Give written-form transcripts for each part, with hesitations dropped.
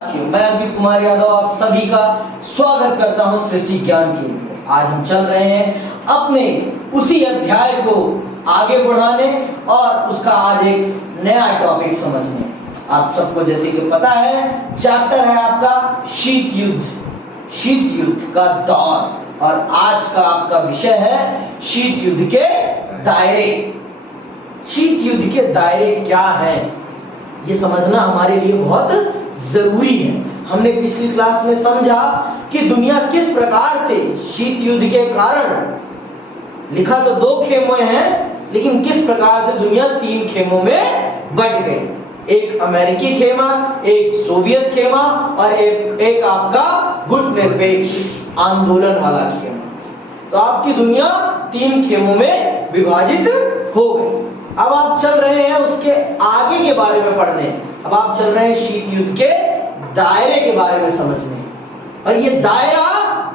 मैं अंकित कुमार यादव आप सभी का स्वागत करता हूं सृष्टि ज्ञान केंद्र में। आज हम चल रहे हैं अपने उसी अध्याय को आगे बढ़ाने और उसका आज एक नया टॉपिक समझने। आप सबको जैसे कि पता है चैप्टर है आपका शीत युद्ध का दौर और आज का आपका विषय है शीत युद्ध के दायरे। शीत युद्ध के दायरे क्या है ये समझना हमारे लिए बहुत जरूरी है। हमने पिछली क्लास में समझा कि दुनिया किस प्रकार से शीत युद्ध के कारण, लिखा तो 2 खेमों हैं लेकिन किस प्रकार से दुनिया 3 खेमों में बट गई। एक अमेरिकी खेमा, एक सोवियत खेमा और एक आपका गुट निरपेक्ष आंदोलन वाला खेमा। तो आपकी दुनिया 3 खेमों में विभाजित हो गई। अब आप चल रहे हैं उसके आगे के बारे में पढ़ने। अब आप चल रहे हैं शीत युद्ध के दायरे के बारे में समझने। और ये दायरा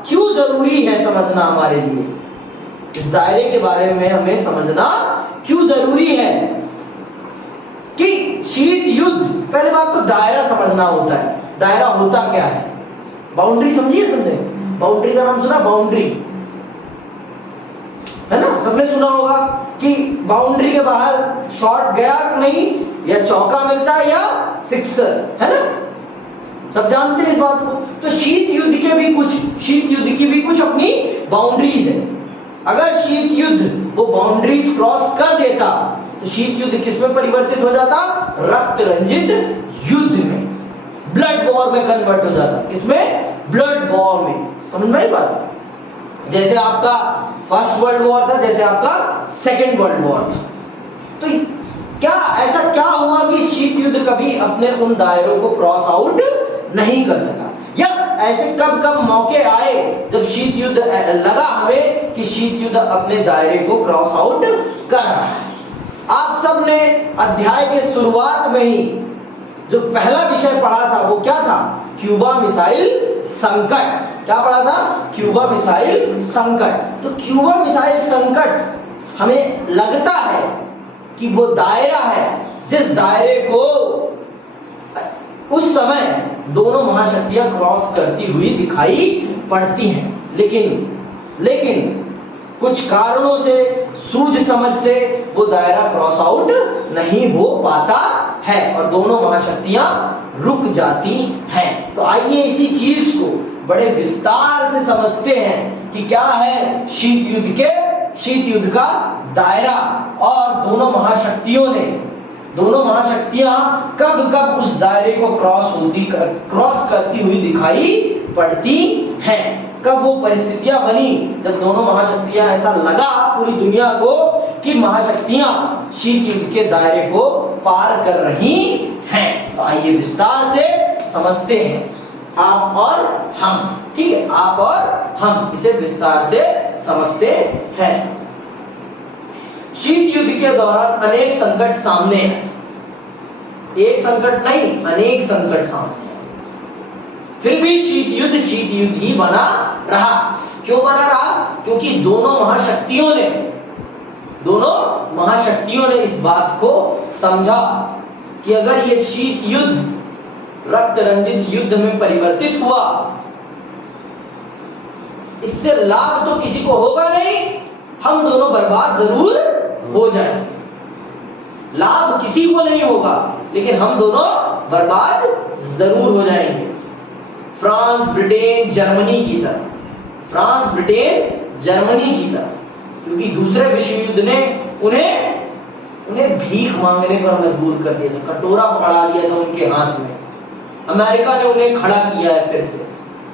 क्यों जरूरी है समझना हमारे लिए, इस दायरे के बारे में हमें समझना क्यों जरूरी है कि शीत युद्ध, पहले बात तो दायरा समझना होता है। दायरा होता क्या है? बाउंड्री समझिए, समझे? बाउंड्री का नाम सुना? बाउंड्री है ना, सबने सुना होगा कि बाउंड्री के बाहर शॉट गया नहीं, या चौका मिलता है या सिक्सर, है ना, सब जानते हैं इस बात को। तो शीत युद्ध की भी कुछ अपनी बाउंड्रीज है। अगर शीत युद्ध वो बाउंड्रीज क्रॉस कर देता तो शीत युद्ध किस में परिवर्तित हो जाता? रक्त रंजित युद्ध में, ब्लड वॉर में कन्वर्ट हो जाता। किसमें? ब्लड वॉर में। समझ में आई बात? जैसे आपका फर्स्ट वर्ल्ड वॉर था, जैसे आपका सेकेंड वर्ल्ड वॉर था। तो ऐसा क्या हुआ कि शीत युद्ध कभी अपने उन दायरों को क्रॉस आउट नहीं कर सका? या ऐसे कब मौके आए जब शीत युद्ध लगा हमें कि शीत युद्ध अपने दायरे को क्रॉस आउट कर रहा है? आप सब ने अध्याय के शुरुआत में ही जो पहला विषय पढ़ा था वो क्या था? क्यूबा मिसाइल संकट। क्या पढ़ा था? क्यूबा मिसाइल संकट। तो क्यूबा मिसाइल संकट हमें लगता है कि वो दायरा है जिस दायरे को उस समय दोनों महाशक्तियां क्रॉस करती हुई दिखाई पड़ती हैं, लेकिन कुछ कारणों से, सूझ समझ से वो दायरा क्रॉस आउट नहीं हो पाता है और दोनों महाशक्तियां रुक जाती हैं। तो आइए इसी चीज को बड़े विस्तार से समझते हैं कि क्या है शीत युद्ध का दायरा और दोनों महाशक्तियां कब उस दायरे को क्रॉस करती हुई दिखाई पड़ती हैं। कब वो परिस्थितियां बनी जब दोनों महाशक्तियां, ऐसा लगा पूरी दुनिया को कि महाशक्तियां शीत युद्ध के दायरे को पार कर रही हैं। तो आइए विस्तार से समझते हैं, आप और हम। ठीक है, आप और हम इसे विस्तार से समझते हैं। शीत युद्ध के दौरान अनेक संकट सामने हैं। एक संकट नहीं, अनेक संकट सामने हैं। फिर भी शीत युद्ध ही बना रहा। क्यों बना रहा? क्योंकि दोनों महाशक्तियों ने इस बात को समझा कि अगर ये शीत युद्ध रक्त रंजित युद्ध में परिवर्तित हुआ, इससे लाभ तो किसी को होगा नहीं, हम दोनों बर्बाद जरूर हो जाएंगे। लाभ किसी को नहीं होगा लेकिन हम दोनों बर्बाद जरूर हो जाएंगे। फ्रांस, ब्रिटेन, जर्मनी की तरह, क्योंकि दूसरे विश्व युद्ध ने उन्हें भीख मांगने पर मजबूर कर दिया था, कटोरा पकड़ा दिया था उनके हाथ में। अमेरिका ने उन्हें खड़ा किया है फिर से।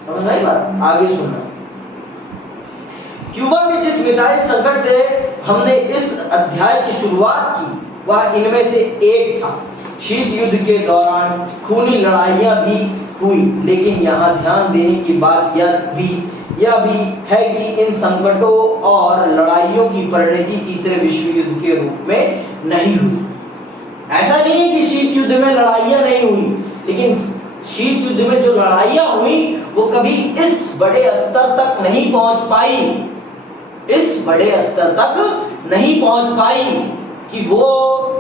समझ आई बात? आगे सुनना। क्यूबा के जिस मिसाइल संकट से हमने इस अध्याय की शुरुआत की वह इनमें से एक था। शीत युद्ध के दौरान खूनी लड़ाइयां भी हुई, लेकिन यहाँ ध्यान देने की बात यह भी है कि इन संकटों और लड़ाइयों की परिणति तीसरे विश्व युद्ध के रूप में नहीं हुई। ऐसा नहीं है कि शीत युद्ध में लड़ाइयां नहीं हुई, लेकिन शीत युद्ध में जो लड़ाइयां हुई वो कभी इस बड़े स्तर तक नहीं पहुंच पाई कि वो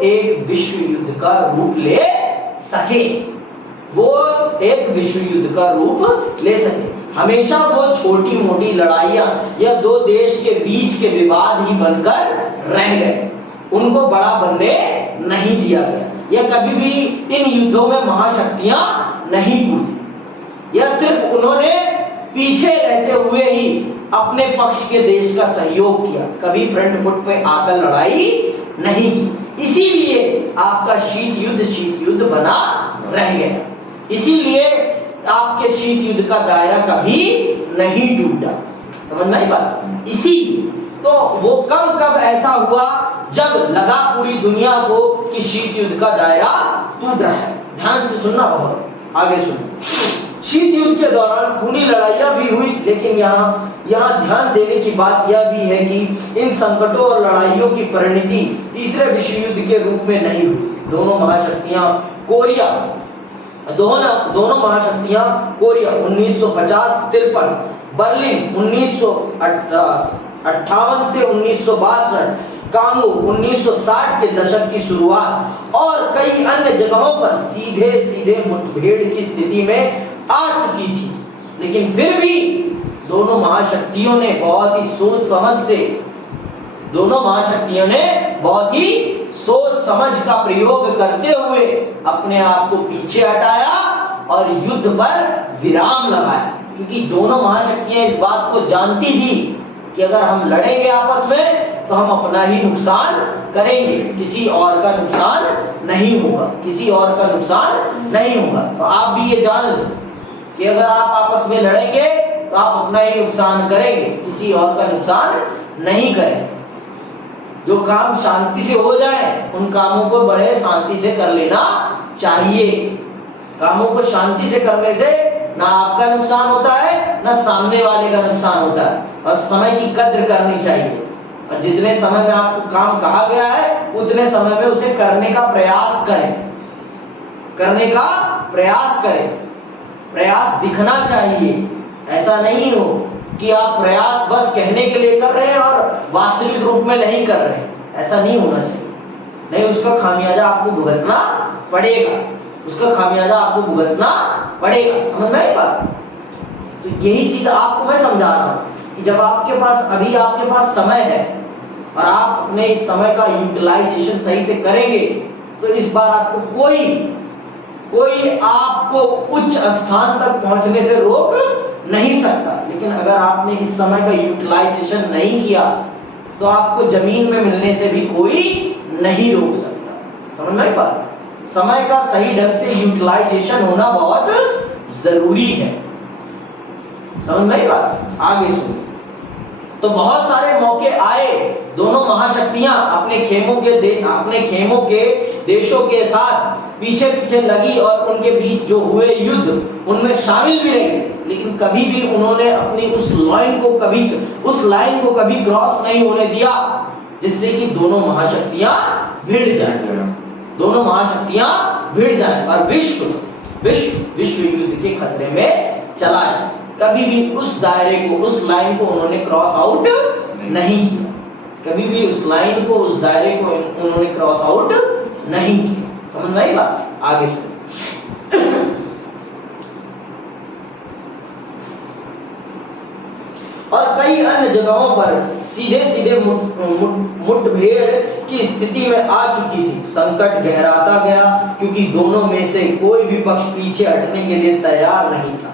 एक विश्व युद्ध का रूप ले सके। वो एक विश्व युद्ध का रूप ले सके। हमेशा वो छोटी मोटी लड़ाइयां या दो देश के बीच के विवाद ही बनकर रह गए, उनको बड़ा बनने नहीं दिया गया। या कभी भी इन युद्धों में महाशक्तियां नहीं टूटी, या सिर्फ उन्होंने पीछे रहते हुए ही अपने पक्ष के देश का सहयोग किया, कभी फ्रंट फुट पे आकर लड़ाई नहीं की। इसीलिए आपका शीत युद्ध बना रह गया, इसीलिए आपके शीत युद्ध का दायरा कभी नहीं टूटा। समझ में आई बात? इसी तो वो कब ऐसा हुआ जब लगा पूरी दुनिया को कि शीत युद्ध का दायरा टूट रहा है। ध्यान से सुनना, बहुत आगे सुनो। शीत युद्ध के दौरान खूनी लड़ाइयां भी हुई, लेकिन यहाँ ध्यान देने की बात यह भी है कि इन संकटों और लड़ाइयों की परिणति तीसरे विश्व युद्ध के रूप में नहीं हुई। दोनों महाशक्तियां कोरिया 1950-53, बर्लिन 1958 से 1962, कांगो 1960 के दशक की शुरुआत और कई अन्य जगहों पर सीधे मुठभेड़ की स्थिति में आ चुकी थी। लेकिन फिर भी दोनों महाशक्तियों ने बहुत ही सोच समझ का प्रयोग करते हुए अपने आप को पीछे हटाया और युद्ध पर विराम लगाया, क्योंकि दोनों महाशक्तियां इस बात को जानती थी कि अगर हम लड़ेंगे आपस में तो हम अपना ही नुकसान करेंगे, किसी और का नुकसान नहीं होगा। तो आप भी ये जान लो कि अगर आप आपस में लड़ेंगे तो आप अपना ही नुकसान करेंगे, किसी और का नुकसान नहीं करेंगे। जो काम शांति से हो जाए उन कामों को बड़े शांति से कर लेना चाहिए। कामों को शांति से करने से ना आपका नुकसान होता है ना सामने वाले का नुकसान होता है। और समय की कद्र करनी चाहिए, और जितने समय में आपको काम कहा गया है उतने समय में उसे करने का प्रयास करें। प्रयास दिखना चाहिए। ऐसा नहीं हो कि आप प्रयास बस कहने के लिए कर रहे हैं और वास्तविक रूप में नहीं कर रहे हैं। ऐसा नहीं होना चाहिए, नहीं उसका खामियाजा आपको भुगतना पड़ेगा। समझ में आई बात? तो यही चीज आपको मैं समझा रहा हूं कि जब आपके पास समय है और आप अपने इस समय का यूटिलाइजेशन सही से करेंगे तो इस बार आपको कोई आपको उच्च स्थान तक पहुंचने से रोक नहीं सकता। लेकिन अगर आपने इस समय का यूटिलाइजेशन नहीं किया तो आपको जमीन में मिलने से भी कोई नहीं रोक सकता। समझ में आई बात? समय का सही ढंग से यूटिलाइजेशन होना बहुत जरूरी है। समझ में आई बात? आगे सुनो। तो बहुत सारे मौके आए, दोनों महाशक्तियां अपने खेमों के देशों के साथ पीछे लगी और उनके बीच जो हुए युद्ध उनमें शामिल भी रही, लेकिन कभी भी उन्होंने अपनी उस लाइन को कभी क्रॉस नहीं होने दिया जिससे कि दोनों महाशक्तियां भिड़ जाएं और विश्व युद्ध के खतरे में चला जाए। कभी भी उस लाइन को उन्होंने क्रॉस आउट नहीं किया। समझ में आई बात? आगे सुनो। और कई अन्य जगहों पर सीधे मुठभेड़ की स्थिति में आ चुकी थी। संकट गहराता गया क्योंकि दोनों में से कोई भी पक्ष पीछे हटने के लिए तैयार नहीं था।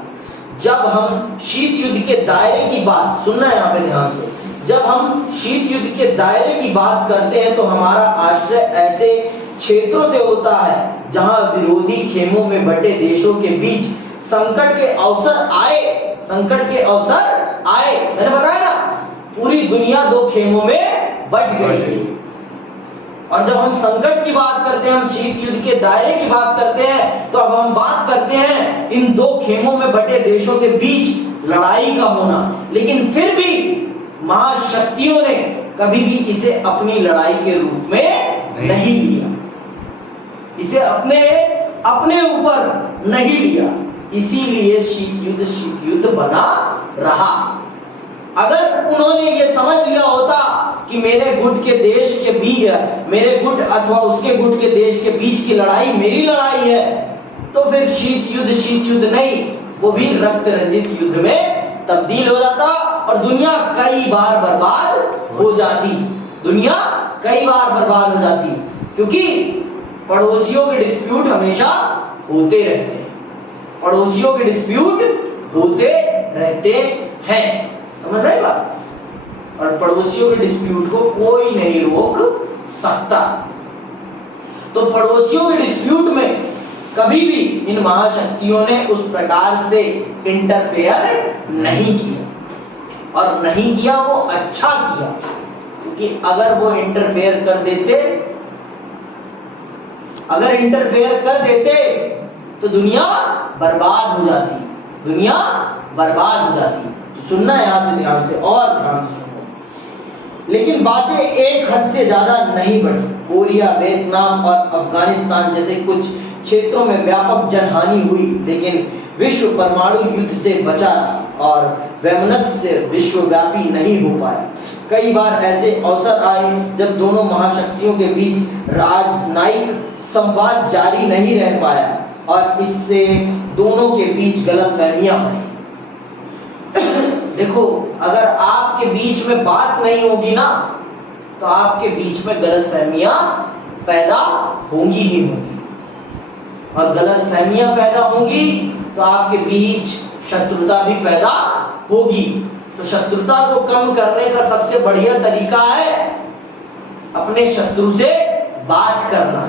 जब हम शीत युद्ध के दायरे की बात, सुनना यहाँ पे ध्यान से, जब हम शीत युद्ध के दायरे की बात करते हैं तो हमारा आश्रय ऐसे क्षेत्रों से होता है जहां विरोधी खेमों में बटे देशों के बीच संकट के अवसर आए। मैंने बताया ना, पूरी दुनिया दो खेमों में बट गई थी। और जब हम संकट की बात करते हैं, हम शीत युद्ध के दायरे की बात करते हैं, तो अब हम बात करते हैं इन दो खेमों में बटे देशों के बीच लड़ाई का होना। लेकिन फिर भी महाशक्तियों ने कभी भी इसे अपनी लड़ाई के रूप में नहीं लिया, इसे अपने ऊपर नहीं लिया। इसीलिए शीत युद्ध बना रहा। अगर उन्होंने ये समझ लिया होता कि मेरे गुट अथवा उसके गुट के देश के बीच की लड़ाई मेरी लड़ाई है, तो तो फिर शीत युद्ध नहीं, वो भी रक्त रंजित युद्ध में तब्दील हो जाता और दुनिया कई बार बर्बाद हो जाती। दुनिया कई बार बर्बाद हो जाती, क्योंकि पड़ोसियों के डिस्प्यूट हमेशा होते रहते हैं। पड़ोसियों के डिस्प्यूट होते रहते हैं, समझ रहे बात? और पड़ोसियों के डिस्प्यूट को कोई नहीं रोक सकता। तो पड़ोसियों के डिस्प्यूट में कभी भी इन महाशक्तियों ने उस प्रकार से इंटरफेयर नहीं किया, और नहीं किया वो अच्छा किया, क्योंकि अगर वो इंटरफेयर कर देते तो दुनिया बर्बाद हो जाती, दुनिया बर्बाद हो जाती। तो सुनना यहां से ध्यान से, और ध्यान से सुनो। लेकिन बातें एक हद से ज्यादा नहीं बढ़ी। कोरिया, वियतनाम और अफगानिस्तान जैसे कुछ क्षेत्रों में व्यापक जनहानि हुई, लेकिन विश्व परमाणु युद्ध से बचा और वैमनस्य विश्वव्यापी नहीं हो पाया। कई बार ऐसे अवसर आए जब दोनों महाशक्तियों के बीच राजनयिक संवाद जारी नहीं रह पाया और इससे दोनों के बीच गलतफहमियां बनी। देखो, अगर आपके बीच में बात नहीं होगी ना, तो आपके बीच में गलतफहमियां पैदा होंगी ही होंगी, और गलतफहमियां पैदा होंगी तो आपके बीच शत्रुता भी पैदा होगी। तो शत्रुता को कम करने का सबसे बढ़िया तरीका है अपने शत्रु से बात करना।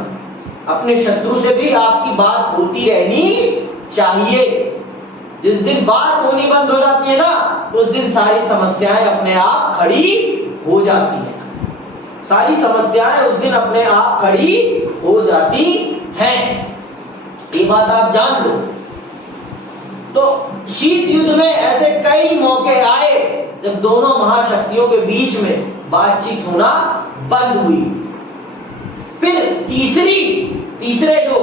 अपने शत्रु से भी आपकी बात होती रहनी चाहिए। जिस दिन बात होनी बंद हो जाती है ना, उस दिन सारी समस्याएं अपने आप खड़ी हो जाती हैं। सारी समस्याएं उस दिन अपने आप खड़ी हो जाती हैं। ये बात आप जान लो। तो शीत युद्ध में ऐसे कई मौके आए जब दोनों महाशक्तियों के बीच में बातचीत होना बंद हुई। फिर तीसरे जो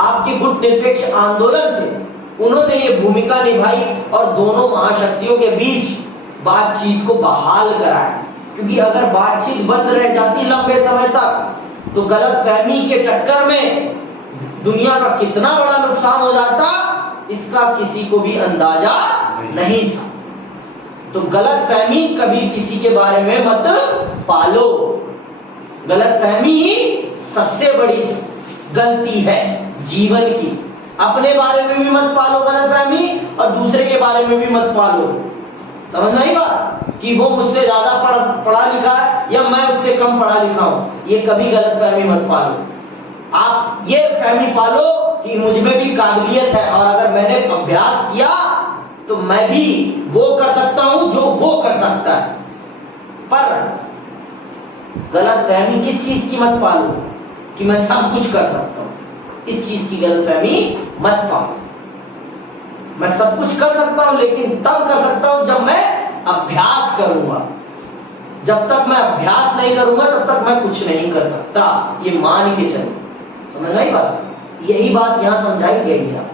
आपके गुट निरपेक्ष आंदोलन थे, उन्होंने ये भूमिका निभाई और दोनों महाशक्तियों के बीच बातचीत को बहाल कराया। क्योंकि अगर बातचीत बंद रह जाती लंबे समय तक, तो गलतफहमी के चक्कर में दुनिया का कितना बड़ा नुकसान हो जाता, इसका किसी को भी अंदाजा नहीं था। तो गलतफहमी कभी किसी के बारे में मत पालो। गलतफहमी सबसे बड़ी गलती है जीवन की। अपने बारे में भी मत पालो गलतफहमी, और दूसरे के बारे में भी मत पालो। समझ नहीं बात? कि वो मुझसे ज्यादा पढ़ा लिखा है या मैं उससे कम पढ़ा लिखा हूं, ये कभी गलतफहमी मत पालो। आप ये फहमी पालो कि मुझ में भी काबिलियत है, और अगर मैंने अभ्यास किया तो मैं भी वो कर सकता हूं जो वो कर सकता है। पर गलतफहमी किस चीज की मत पालो कि मैं सब कुछ कर सकता हूं। इस चीज की गलतफहमी मत पालो। मैं सब कुछ कर सकता हूं, लेकिन तब कर सकता हूं जब मैं अभ्यास करूंगा। जब तक मैं अभ्यास नहीं करूंगा तब तक मैं कुछ नहीं कर सकता। ये मान के चलो। समझ आई बात? यही बात यहां समझाई गई है।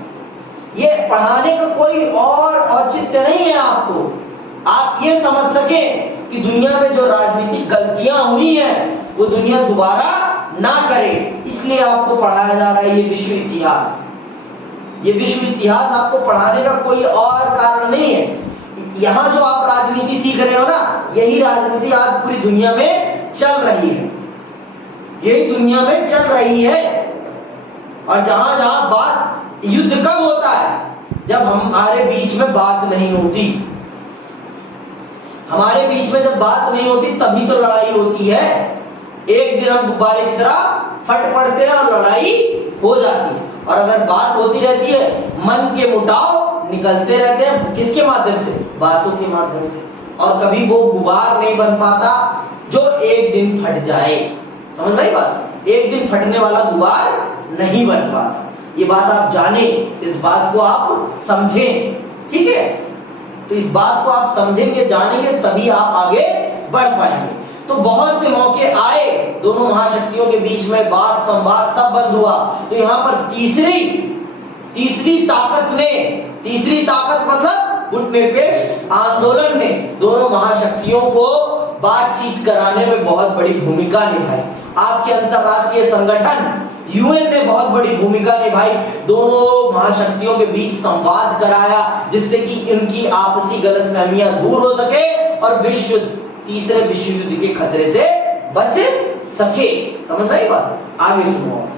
ये पढ़ाने का कोई और औचित्य नहीं है आपको। आप ये समझ सके कि दुनिया में जो राजनीतिक गलतियां हुई हैं वो दुनिया दोबारा ना करे, इसलिए आपको पढ़ाया जा रहा है ये विश्व इतिहास। ये विश्व इतिहास आपको पढ़ाने का कोई और कारण नहीं है। यहाँ जो आप राजनीति सीख रहे हो ना, यही राजनीति आज पूरी दुनिया में चल रही है। यही दुनिया में चल रही है। और जहां जहां बात युद्ध कब होता है? जब हमारे बीच में बात नहीं होती। हमारे बीच में जब बात नहीं होती तभी तो लड़ाई होती है। एक दिन हम गुब्बारे की तरह फट पड़ते हैं और लड़ाई हो जाती है। और अगर बात होती रहती है, मन के मुटाव निकलते रहते हैं। किसके माध्यम से? बातों के माध्यम से। और कभी वो गुबार नहीं बन पाता जो एक दिन फट जाए। समझ में आई बात? एक दिन फटने वाला गुबार नहीं बन पाता। ये बात आप जाने, इस बात को आप समझें, ठीक है? तो इस बात को आप समझेंगे, जानेंगे, तभी आप आगे बढ़ पाएंगे। तो बहुत से मौके आए, दोनों महाशक्तियों के बीच में बात संवाद सब बंद हुआ। तो यहाँ पर तीसरी ताकत मतलब गुट निरपेक्ष आंदोलन ने दोनों महाशक्तियों को बातचीत कराने में बहुत बड़ी भूमिका निभाई। आपके अंतरराष्ट्रीय संगठन यूएन ने बहुत बड़ी भूमिका निभाई, दोनों महाशक्तियों के बीच संवाद कराया जिससे कि इनकी आपसी गलतफहमियां दूर हो सके और तीसरे विश्व युद्ध के खतरे से बच सके। समझ में आई बात? आगे सुनो।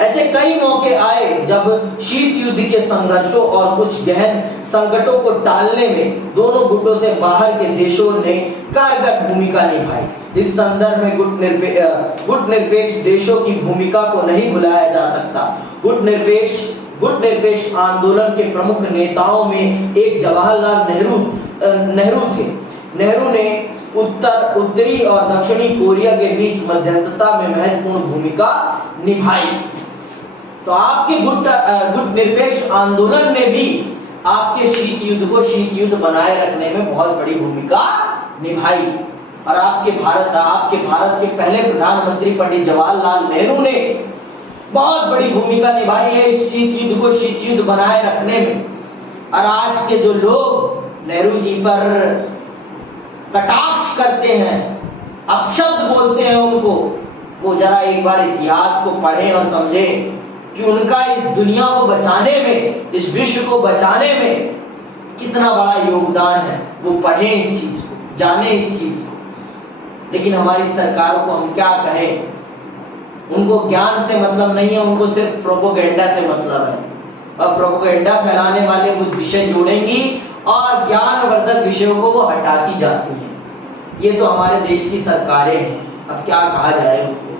ऐसे कई मौके आए जब शीत युद्ध के संघर्षों और कुछ गहन संकटों को टालने में दोनों गुटों से बाहर के देशों ने कारगर भूमिका निभाई। इस संदर्भ में गुट निरपेक्ष देशों की भूमिका को नहीं भुलाया जा सकता। गुट निरपेक्ष आंदोलन के प्रमुख नेताओं में एक जवाहरलाल नेहरू थे। नेहरू ने उत्तरी और दक्षिणी कोरिया के बीच मध्यस्थता में महत्वपूर्ण भूमिका निभाई। तो आपके गुट निरपेक्ष आंदोलन ने भी आपके शीत युद्ध को शीत युद्ध बनाए रखने में बहुत बड़ी भूमिका निभाई। और आपके भारत के पहले प्रधानमंत्री पंडित जवाहरलाल नेहरू ने बहुत बड़ी भूमिका निभाई है इस शीत युद्ध को शीत युद्ध बनाए रखने में। और आज के जो लोग नेहरू जी पर कटाक्ष करते हैं, अपशब्द बोलते हैं उनको, वो जरा एक बार इतिहास को पढ़ें और समझें कि उनका इस दुनिया को बचाने में, इस विश्व को बचाने में कितना बड़ा योगदान है। वो पढ़ें इस चीज को, जाने इस चीज को। लेकिन हमारी सरकारों को हम क्या कहें, उनको ज्ञान से मतलब नहीं है, उनको सिर्फ प्रोपोगेंडा से मतलब है। और प्रोपोगेंडा फैलाने वाले कुछ विषय जोड़ेंगी और ज्ञानवर्धक विषयों को वो हटाती जाती हैं। ये तो हमारे देश की सरकारें हैं। अब क्या कहा जाए उनको,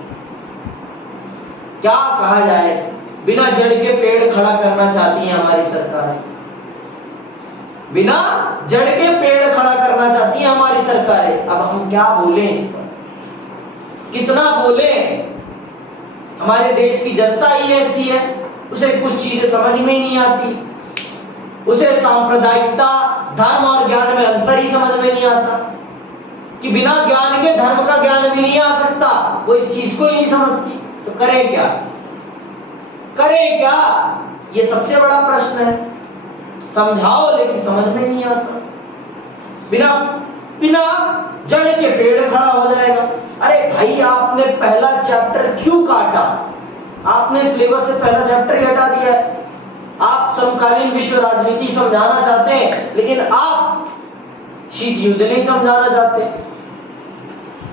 क्या कहा जाए? बिना जड़ के पेड़ खड़ा करना चाहती है हमारी सरकारें, बिना जड़ के पेड़ खड़ा करना चाहती है हमारी सरकारें। अब हम क्या बोले इस पर, कितना बोले? हमारे देश की जनता ही ऐसी है, उसे कुछ चीजें समझ में ही नहीं आती, उसे सांप्रदायिकता, धर्म और ज्ञान में अंतर ही समझ में नहीं आता कि बिना ज्ञान के धर्म का ज्ञान भी नहीं आ सकता। वो इस चीज को ही नहीं समझती। तो करें क्या, करें क्या? ये सबसे बड़ा प्रश्न है। समझाओ लेकिन समझ में नहीं आता। बिना जड़ के पेड़ खड़ा हो जाएगा। अरे भाई, आपने पहला चैप्टर क्यों काटा? आपने सिलेबस से पहला चैप्टर ही हटा दिया है। आप समकालीन विश्व राजनीति समझाना चाहते हैं, लेकिन आप शीत युद्ध नहीं समझाना चाहते,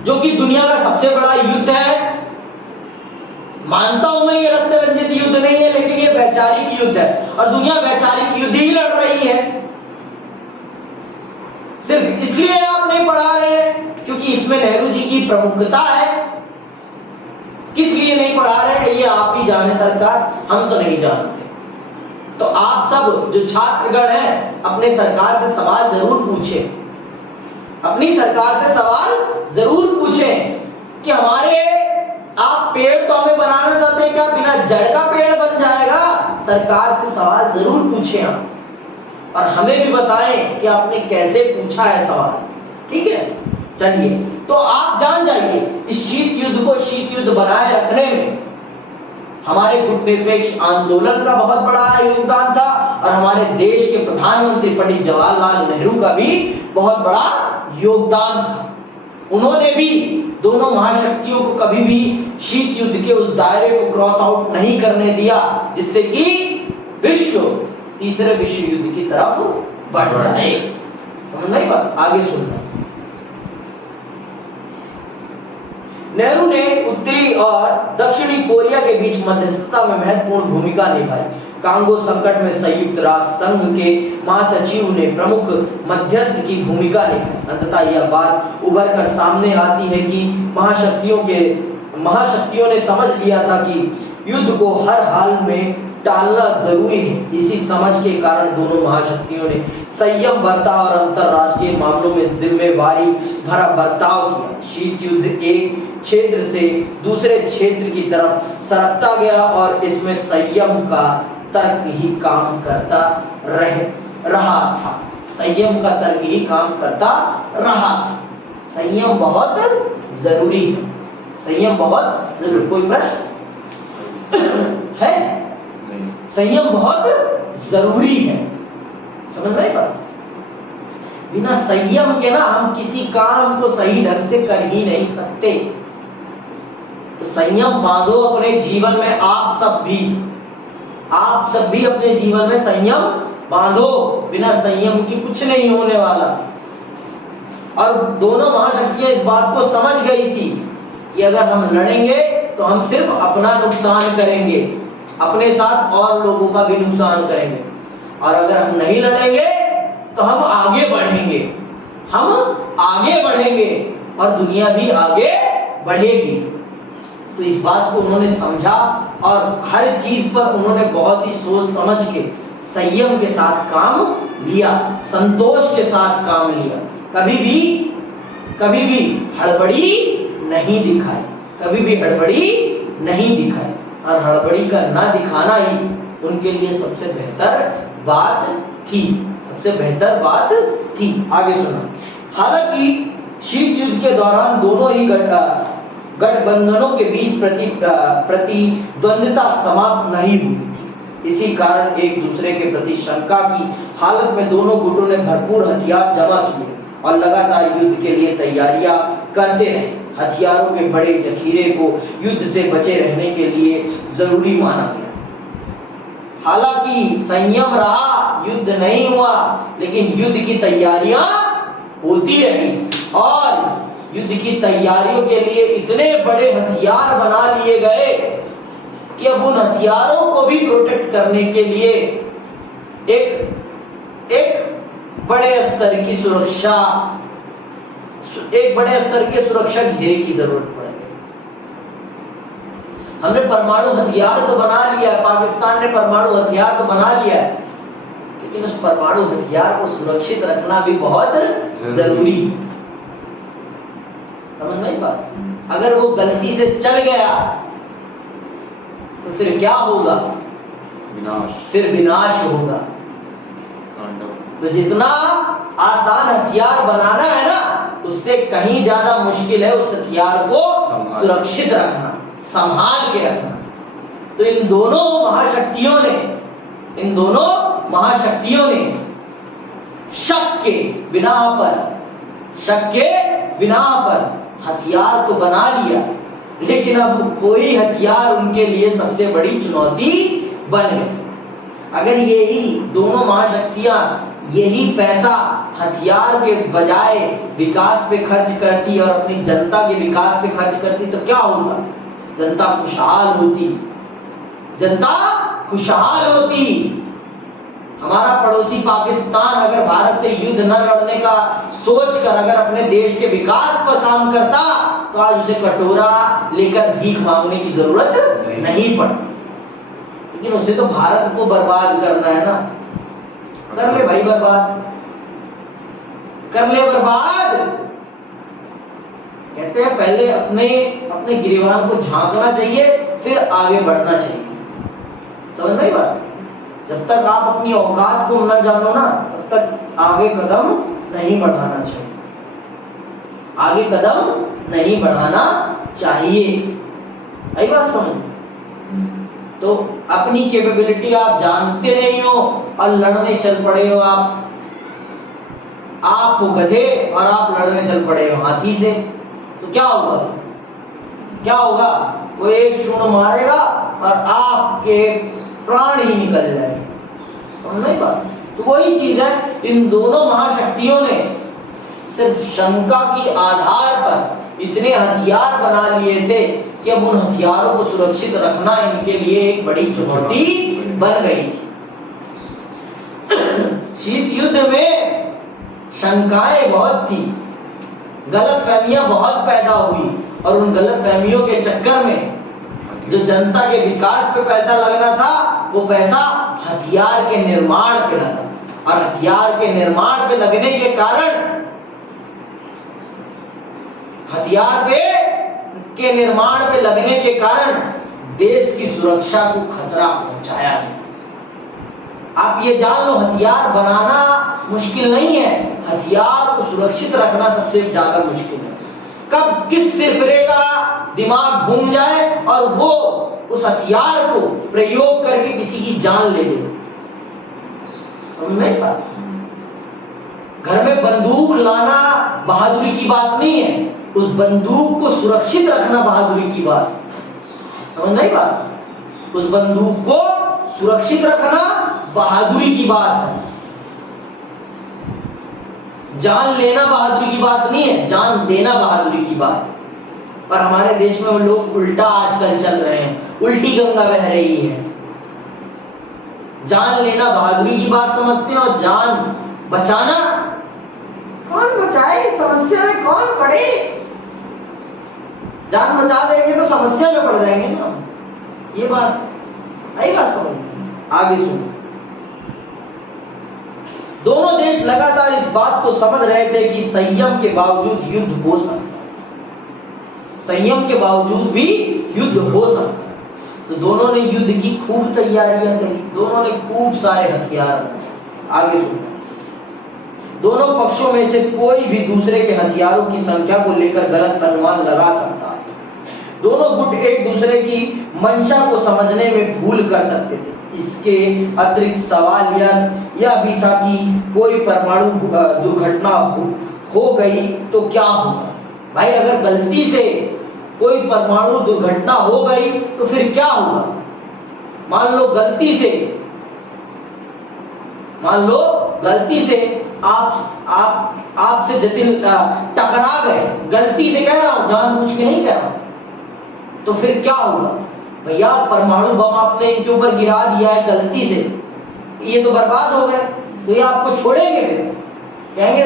जो कि दुनिया का सबसे बड़ा युद्ध है। मानता हूं मैं ये रक्त रंजित युद्ध नहीं है, लेकिन ये वैचारिक युद्ध है और दुनिया वैचारिक युद्ध ही लड़ रही है। सिर्फ इसलिए आप नहीं पढ़ा रहे हैं क्योंकि इसमें नेहरू जी की प्रमुखता है। किस लिए नहीं पढ़ा रहे हैं ये आप ही जाने सरकार, हम तो नहीं जानते। तो आप सब जो छात्रगण हैं अपने सरकार से सवाल जरूर पूछें, अपनी सरकार से सवाल जरूर पूछें कि हमारे आप पेड़ तो हमें बनाना चाहते हैं, क्या बिना जड़ का पेड़ बन जाएगा? सरकार से सवाल जरूर पूछें आप, और हमें भी बताएं कि आपने कैसे पूछा है सवाल। ठीक है, चलिए। तो आप जान जाइए इस शीत युद्ध को शीत युद्ध बनाए रखने में हमारे गुट निरपेक्ष आंदोलन का बहुत बड़ा योगदान था और हमारे देश के प्रधानमंत्री पंडित जवाहरलाल नेहरू का भी बहुत बड़ा योगदान था। उन्होंने भी दोनों महाशक्तियों को कभी भी शीत युद्ध के उस दायरे को क्रॉस आउट नहीं करने दिया जिससे कि विश्व तीसरे विश्व युद्ध की तरफ बढ़ जाए। समझ में आई बात? आगे सुनना। नेहरू ने उत्तरी और दक्षिणी कोरिया के बीच मध्यस्थता में महत्वपूर्ण भूमिका निभाई। कांगो संकट में संयुक्त राष्ट्र संघ के महासचिव ने प्रमुख मध्यस्थ की भूमिका निभाई। अंततः यह बात उभर कर सामने आती है कि महाशक्तियों ने समझ लिया था कि युद्ध को हर हाल में टालना जरूरी है। इसी समझ के कारण दोनों महाशक्तियों ने संयम बरता और अंतरराष्ट्रीय मामलों में जिम्मेवारी भरा बर्ताव किया। शीत युद्ध एक क्षेत्र से दूसरे क्षेत्र की तरफ सरकता गया और इसमें संयम का तर्क ही काम करता रहा था। संयम का तर्क ही काम करता रहा था। संयम बहुत जरूरी है। संयम बहुत जरूरी। कोई प्रश्न है? संयम बहुत जरूरी है। समझ में आई बात? बिना संयम के ना हम किसी काम को सही ढंग से कर ही नहीं सकते। तो तो संयम बांधो अपने जीवन में। आप सब भी अपने जीवन में संयम बांधो। बिना संयम की कुछ नहीं होने वाला। और दोनों महाशक्तियां इस बात को समझ गई थी कि अगर हम लड़ेंगे तो हम सिर्फ अपना नुकसान करेंगे, अपने साथ और लोगों का भी नुकसान करेंगे। और अगर हम नहीं लड़ेंगे तो हम आगे बढ़ेंगे और दुनिया भी आगे बढ़ेगी। तो इस बात को उन्होंने समझा और हर चीज पर उन्होंने बहुत ही सोच समझ के संयम के साथ काम लिया, संतोष के साथ काम लिया। कभी भी हड़बड़ी नहीं दिखाई। और हड़बड़ी का ना दिखाना ही उनके लिए सबसे बेहतर बात थी। आगे सुना। हालांकि शीत युद्ध के दौरान दोनों ही गठबंधनों के बीच प्रतिद्वंद्विता समाप्त नहीं हुई थी। इसी कारण एक दूसरे के प्रति शंका की हालत में दोनों गुटों ने भरपूर हथियार जमा किए और लगातार युद्ध के लिए तैयारियां करते रहे। हथियारों के बड़े जखीरे को युद्ध से बचे रहने के लिए जरूरी माना गया। हालांकि संयम रहा, युद्ध नहीं हुआ, लेकिन युद्ध की तैयारियां होती रही और युद्ध की तैयारियों के लिए इतने बड़े हथियार बना लिए गए कि अब उन हथियारों को भी प्रोटेक्ट करने के लिए एक बड़े स्तर के सुरक्षा घेरे की जरूरत पड़ गई। हमने परमाणु हथियार तो बना लिया है, पाकिस्तान ने परमाणु हथियार तो बना लिया है, लेकिन उस परमाणु हथियार को सुरक्षित रखना भी बहुत जरूरी है। समझ में आई बात? अगर वो गलती से चल गया तो फिर क्या होगा? फिर विनाश होगा। तो जितना आसान हथियार बनाना है ना, उससे कहीं ज्यादा मुश्किल है उस हथियार को सुरक्षित रखना, संभाल के रखना। तो इन दोनों महाशक्तियों ने शक के बिना पर हथियार तो बना लिया, लेकिन अब कोई हथियार उनके लिए सबसे बड़ी चुनौती बन गई। अगर यही दोनों महाशक्तियां यही पैसा हथियार के बजाय विकास पे खर्च करती और अपनी जनता के विकास पे खर्च करती तो क्या होगा? जनता खुशहाल होती। हमारा पड़ोसी पाकिस्तान अगर भारत से युद्ध न लड़ने का सोचकर अगर अपने देश के विकास पर काम करता तो आज उसे कटोरा लेकर भीख मांगने की जरूरत नहीं पड़ती। लेकिन उसे तो भारत को बर्बाद करना है ना। कर ले भाई बर्बाद, कहते हैं पहले अपने गिरेबान को झांकना चाहिए, फिर आगे बढ़ना चाहिए। समझ में आई बात? जब तक आप अपनी औकात को न जानो ना, तब तक आगे कदम नहीं बढ़ाना चाहिए। आई बात समझ? तो अपनी कैपेबिलिटी आप जानते नहीं हो और लड़ने चल पड़े हो। आप हो गधे और आप लड़ने चल पड़े हो हाथी से, तो क्या होगा? वो एक चूर्ण मारेगा और आपके प्राण ही निकल जाएंगे। समझ में बात? तो वही चीज है, इन दोनों महाशक्तियों ने सिर्फ शंका की आधार पर इतने हथियार बना लिए थे कि अब उन हथियारों को सुरक्षित रखना इनके लिए एक बड़ी चुनौती बन गई थी। शीत युद्ध में शंकाएं बहुत थी, गलतफहमियां बहुत पैदा हुई और उन गलतफहमियों के चक्कर में जो जनता के विकास पे पैसा लगना था, वो पैसा हथियार के निर्माण पे लगा। और हथियार के निर्माण पे लगने के कारण देश की सुरक्षा को खतरा पहुंचाया है। आप ये जान लो, हथियार बनाना मुश्किल नहीं है, हथियार को सुरक्षित रखना सबसे ज्यादा मुश्किल है। कब किस सिरफिरे का दिमाग घूम जाए और वो उस हथियार को प्रयोग करके किसी की जान ले ले। समझ में बात? घर में बंदूक लाना बहादुरी की बात नहीं है, उस बंदूक को सुरक्षित रखना बहादुरी की बात। समझ नहीं बात? उस बंदूक को सुरक्षित रखना बहादुरी की बात है। जान लेना बहादुरी की बात नहीं है, जान देना बहादुरी की बात है। पर हमारे देश में वो लोग उल्टा आजकल चल रहे हैं, उल्टी गंगा बह रही है। जान लेना बहादुरी की बात समझते हैं और जान बचाना, कौन बचाए? समस्या में कौन पड़े? जान बचा देंगे तो समस्या में पड़ जाएंगे ना। ये बात आई, बात समझ। आगे सुनो। दोनों देश लगातार इस बात को समझ रहे थे कि संयम के बावजूद युद्ध हो सकता है, संयम के बावजूद भी युद्ध हो सकता है। तो दोनों ने युद्ध की खूब तैयारियां करी, दोनों ने खूब सारे हथियार बनाए। आगे सुनो। दोनों पक्षों में से कोई भी दूसरे के हथियारों की संख्या को लेकर गलत अनुमान लगा सकता है। दोनों गुट एक दूसरे की मंशा को समझने में भूल कर सकते थे। इसके अतिरिक्त सवाल यह भी था कि कोई परमाणु दुर्घटना हो गई तो क्या होगा? भाई अगर गलती से कोई परमाणु दुर्घटना हो गई तो फिर क्या होगा? मान लो गलती से आपसे जतिन टकरा गए, गलती से कह रहा हूं, जानबूझ के नहीं कह रहा हूं, तो फिर क्या होगा? भैया परमाणु बम आपने इनके ऊपर गिरा दिया है गलती से, ये तो बर्बाद हो गए, तो ये आपको छोड़ेंगे? कहेंगे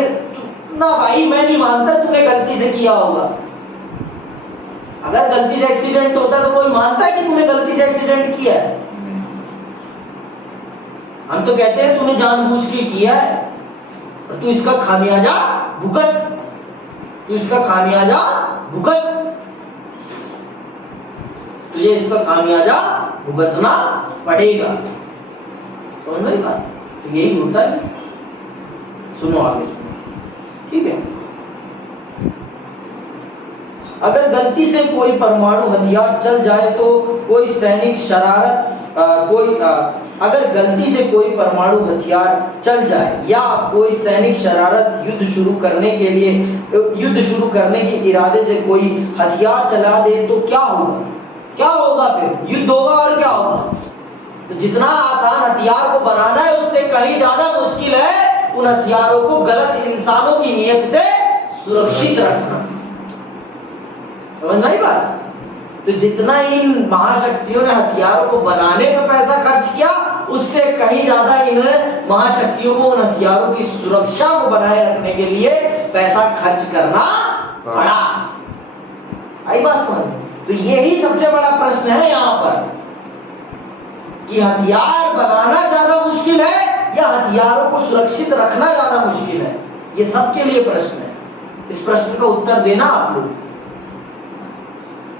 ना भाई मैं नहीं मानता तूने गलती से किया होगा। अगर गलती से एक्सीडेंट होता तो कोई मानता है कि तूने गलती से एक्सीडेंट किया है? हम तो कहते हैं तूने जानबूझ के किया है और तू इसका खामियाजा भुगत, तुझे इसका खामियाजा भुगतना पड़ेगा। समझ में बात? तो यही होता है। सुनो आगे सुनो, ठीक है। अगर गलती से कोई परमाणु हथियार चल जाए तो कोई सैनिक शरारत अगर गलती से कोई परमाणु हथियार चल जाए या कोई सैनिक शरारत युद्ध शुरू करने के इरादे से कोई हथियार चला दे तो क्या होगा? फिर युद्ध होगा और क्या होगा? तो जितना आसान हथियार को बनाना है उससे कहीं ज्यादा मुश्किल है उन हथियारों को गलत इंसानों की नीयत से सुरक्षित रखना। समझ नहीं बात? तो जितना इन महाशक्तियों ने हथियारों को बनाने में पैसा खर्च किया उससे कहीं ज्यादा इन महाशक्तियों को उन हथियारों की सुरक्षा को बनाए रखने के लिए पैसा खर्च करना पड़ा। आई बात समझ? तो यही सबसे बड़ा प्रश्न है यहाँ पर कि हथियार बनाना ज्यादा मुश्किल है या हथियारों को सुरक्षित रखना ज्यादा मुश्किल है? ये सबके लिए प्रश्न है। इस प्रश्न का उत्तर देना आप लोग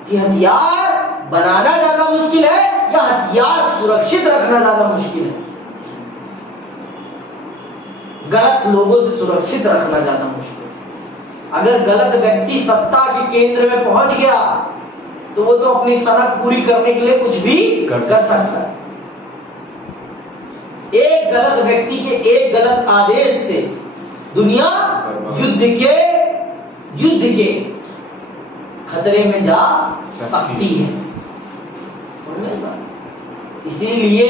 कि हथियार बनाना ज्यादा मुश्किल है या हथियार सुरक्षित रखना ज्यादा मुश्किल है? गलत लोगों से सुरक्षित रखना ज्यादा मुश्किल है। अगर गलत व्यक्ति सत्ता के केंद्र में पहुंच गया तो वो तो अपनी सनक पूरी करने के लिए कुछ भी कर सकता है। एक गलत व्यक्ति के एक गलत आदेश से दुनिया युद्ध के खतरे में जा सकती है। इसीलिए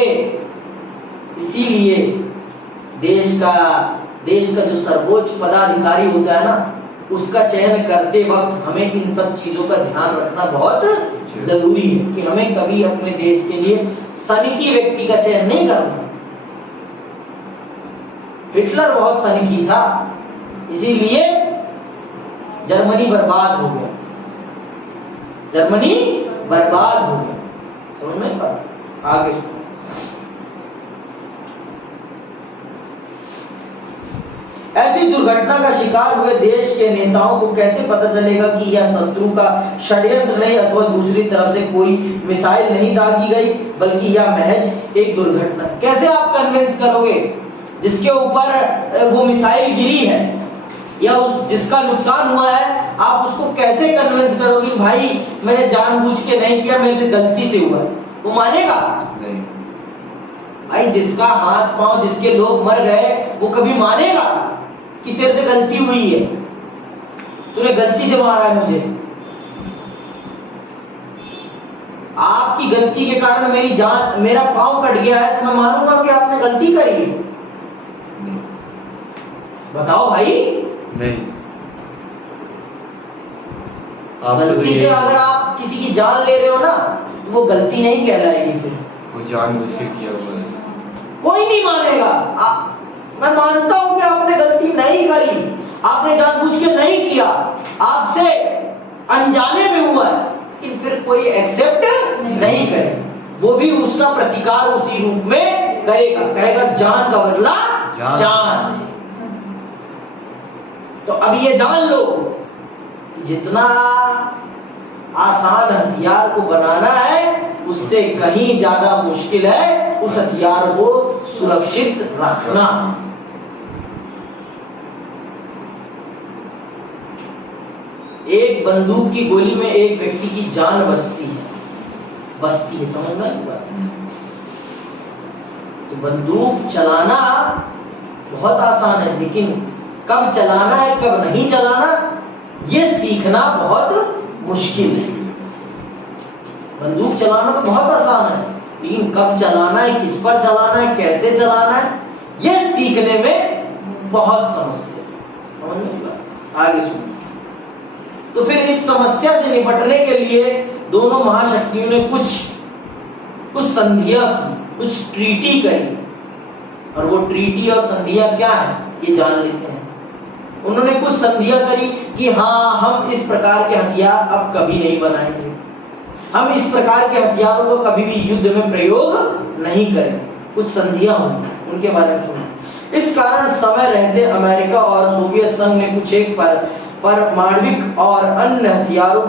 देश का जो सर्वोच्च पदाधिकारी होता है ना, उसका चयन करते वक्त हमें इन सब चीजों का ध्यान रखना बहुत जरूरी है कि हमें कभी अपने देश के लिए सनकी व्यक्ति का चयन नहीं करना। हिटलर बहुत सनकी था, इसीलिए जर्मनी बर्बाद हो गया। समझ में पड़ा? आगे ऐसी दुर्घटना का शिकार हुए देश के नेताओं को कैसे पता चलेगा कि यह शत्रु का षड्यंत्र नहीं अथवा दूसरी तरफ से कोई मिसाइल नहीं दागी गई बल्कि यह महज एक दुर्घटना? कैसे आप कन्विंस करोगे जिसके ऊपर वो मिसाइल गिरी है या जिसका नुकसान हुआ है? आप उसको कैसे कन्विंस करोगे भाई मैंने जानबूझ के नहीं किया, मेरे से गलती से हुआ? वो मानेगा नहीं। भाई जिसका हाथ पांव जिसके लोग मर गए वो कभी मानेगा कि तेरे से गलती हुई है, तूने गलती से मारा है मुझे? आपकी गलती के कारण मेरी जान, मेरा पांव कट गया है, तो मैं मानूंगा कि आपने गलती करी है? बताओ भाई। नहीं। गलती से अगर आप किसी की जान ले रहे हो ना, तो वो गलती नहीं कहलाएगी, फिर वो जानबूझ के किया हुआ है। कोई नहीं मानेगा। मैं मानता हूं कि आपने गलती नहीं करी, आपने जानबूझ के नहीं किया, आपसे अनजाने में हुआ है, लेकिन फिर कोई एक्सेप्ट नहीं करे। वो भी उसका प्रतिकार उसी रूप में करेगा, कहेगा जान का बदला जान। तो अब ये जान लो, जितना आसान हथियार को बनाना है, उससे कहीं ज्यादा मुश्किल है उस हथियार को सुरक्षित रखना। एक बंदूक की गोली में एक व्यक्ति की जान बचती है, समझ में आई बात? तो बंदूक चलाना बहुत आसान है, लेकिन कब चलाना है कब नहीं चलाना, ये सीखना बहुत मुश्किल है। बंदूक चलाना तो बहुत आसान है, लेकिन कब चलाना है, किस पर चलाना है, कैसे चलाना है, ये सीखने में बहुत समस्या है। समझ में आई बात? आगे सुनिए। तो फिर इस समस्या से निपटने के लिए दोनों महाशक्तियों ने कुछ संधियां की, कुछ ट्रीटी करी, और वो ट्रीटी और संधियां क्या है ये जान लेते हैं। उन्होंने कुछ संधियां करी कि हाँ, हम इस प्रकार के हथियार अब कभी नहीं बनाएंगे, हम इस प्रकार के हथियारों को कभी भी युद्ध में प्रयोग नहीं करेंगे। कुछ संधियां हुई, उनके बारे में सुनो। इस कारण समय रहते अमेरिका और सोवियत संघ ने कुछ एक परमाणविक और अन्य हथियारों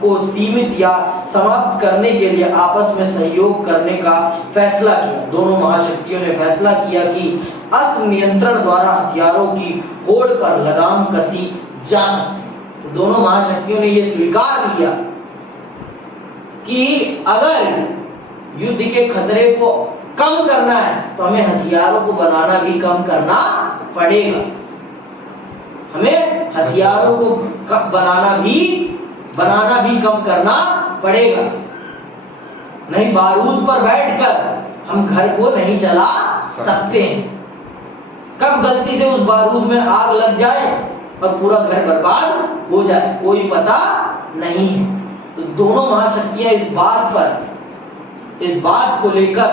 को सीमित या समाप्त करने के लिए आपस में सहयोग करने का फैसला किया। दोनों महाशक्तियों ने फैसला किया कि अस्त्र नियंत्रण द्वारा हथियारों की होड़ पर लगाम कसी जा सकती है। तो दोनों महाशक्तियों ने यह स्वीकार किया कि अगर युद्ध के खतरे को कम करना है तो हमें हथियारों को बनाना भी कम करना पड़ेगा। हमें हथियारों को बनाना भी कम करना पड़ेगा। नहीं, बारूद पर बैठकर हम घर को नहीं चला सकते हैं। कब गलती से उस बारूद में आग लग जाए और पूरा घर बर्बाद हो जाए, कोई पता नहीं है। तो दोनों महाशक्तियां इस बात को लेकर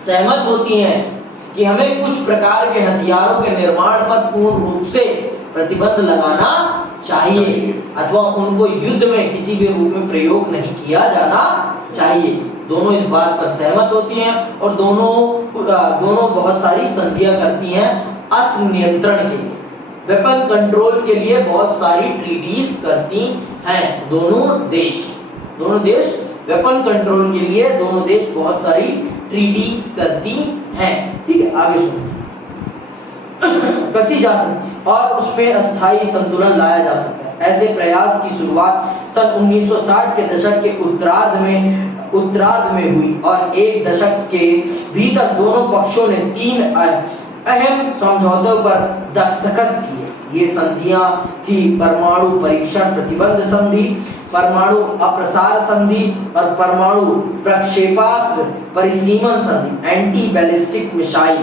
सहमत होती हैं कि हमें कुछ प्रकार के हथियारों के निर्माण पर पूर्ण रूप से प्रतिबंध लगाना चाहिए, अथवा उनको युद्ध में किसी भी रूप में प्रयोग नहीं किया जाना चाहिए। दोनों इस बात पर सहमत होती हैं और दोनों बहुत सारी संधियां करती हैं अस्त्र नियंत्रण के लिए, वेपन कंट्रोल के लिए बहुत सारी ट्रीटीज करती हैं। दोनों देश वेपन कंट्रोल के लिए दोनों देश बहुत सारी ट्रीटीज करती हैं। ठीक है, आगे सुनो। कसी जा सकती और उसमें अस्थायी संतुलन लाया जा सकता है। ऐसे प्रयास की शुरुआत सन 1960 के दशक के उत्तरार्ध में हुई और एक दशक के भीतर दोनों पक्षों ने 3 अहम समझौतों पर दस्तखत किए। ये संधियां थी परमाणु परीक्षण प्रतिबंध संधि, परमाणु अप्रसार संधि और परमाणु प्रक्षेपास्त्र परिसीमन संधि, एंटी बैलिस्टिक मिसाइल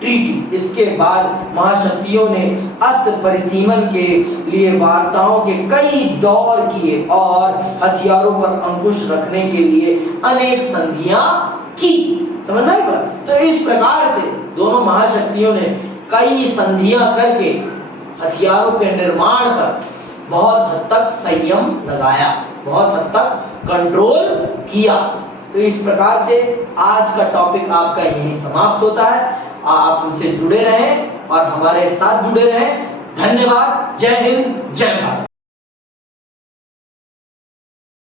ट्रीटी। इसके बाद महाशक्तियों ने अस्त्र परिसीमन के लिए वार्ताओं के कई दौर किए और हथियारों पर अंकुश रखने के लिए अनेक संधियां की। समझ में आई बात? तो इस प्रकार से दोनों महाशक्तियों ने कई संधियां करके हथियारों के निर्माण पर बहुत हद तक संयम लगाया, बहुत हद तक कंट्रोल किया। तो इस प्रकार से आज का टॉपिक आपका यही समाप्त होता है। आप हमसे जुड़े रहें और हमारे साथ जुड़े रहें। धन्यवाद। जय हिंद, जय भारत।